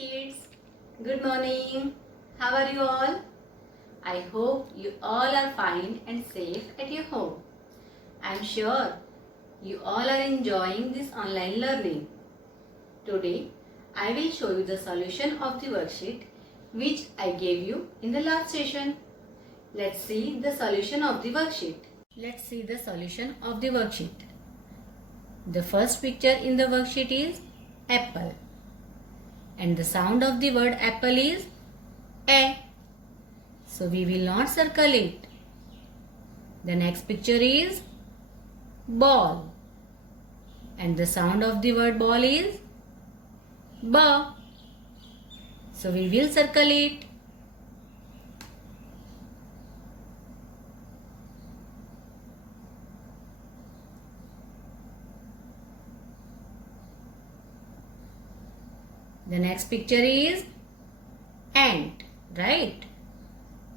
kids. Good morning. How are you all? I hope you all are fine and safe at your home. I am sure you all are enjoying this online learning. Today, I will show you the solution of the worksheet which I gave you in the last session. Let's see the solution of the worksheet. Let's see the solution of the worksheet. The first picture in the worksheet is apple. And the sound of the word apple is A. So we will not circle it. The next picture is ball. And the sound of the word ball is B. So we will circle it. The next picture is ant, right?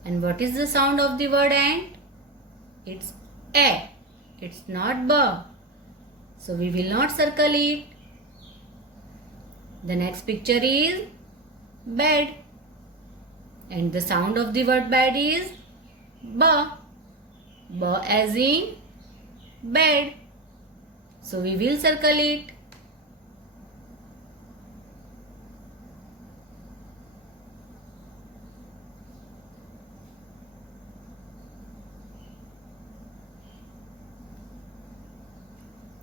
And what is the sound of the word ant? It's A. It's not B. So we will not circle it. The next picture is bed. And the sound of the word bed is B. B as in bed. So we will circle it.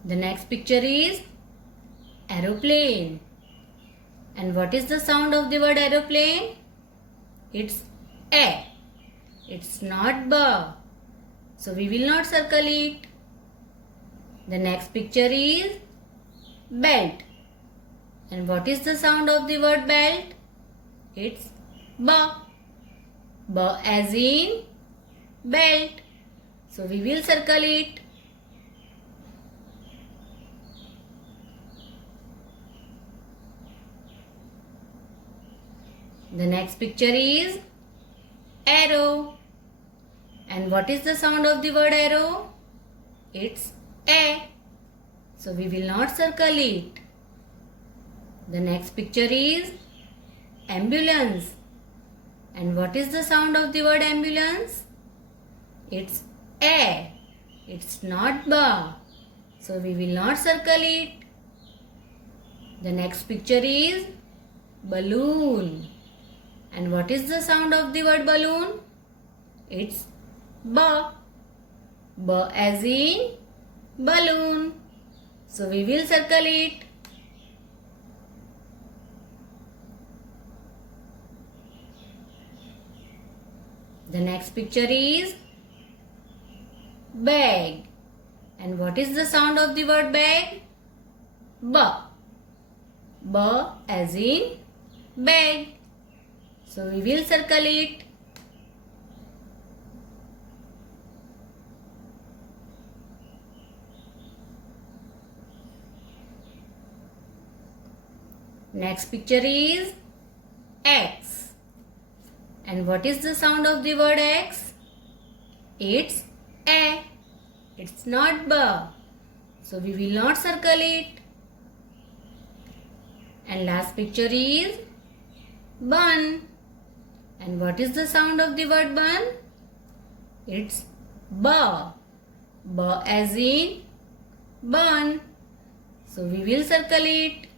The next picture is aeroplane. And what is the sound of the word aeroplane? It's A. It's not B. So we will not circle it. The next picture is belt. And what is the sound of the word belt? It's B. B as in belt. So we will circle it. The next picture is arrow. And what is the sound of the word arrow? It's A. So we will not circle it. The next picture is ambulance. And what is the sound of the word ambulance? It's A. It's not B. So we will not circle it. The next picture is balloon. And what is the sound of the word balloon? It's B. B as in balloon. So we will circle it. The next picture is bag. And what is the sound of the word bag? B. B as in bag. So we will circle it. Next picture is X. And what is the sound of the word X? It's A. It's not B. So we will not circle it. And last picture is bun. And what is the sound of the word bun? It's B. B as in bun. So we will circle it.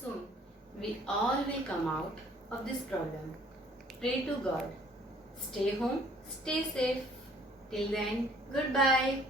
Soon we all will come out of this problem. Pray to God. Stay home, stay safe. Till then, goodbye.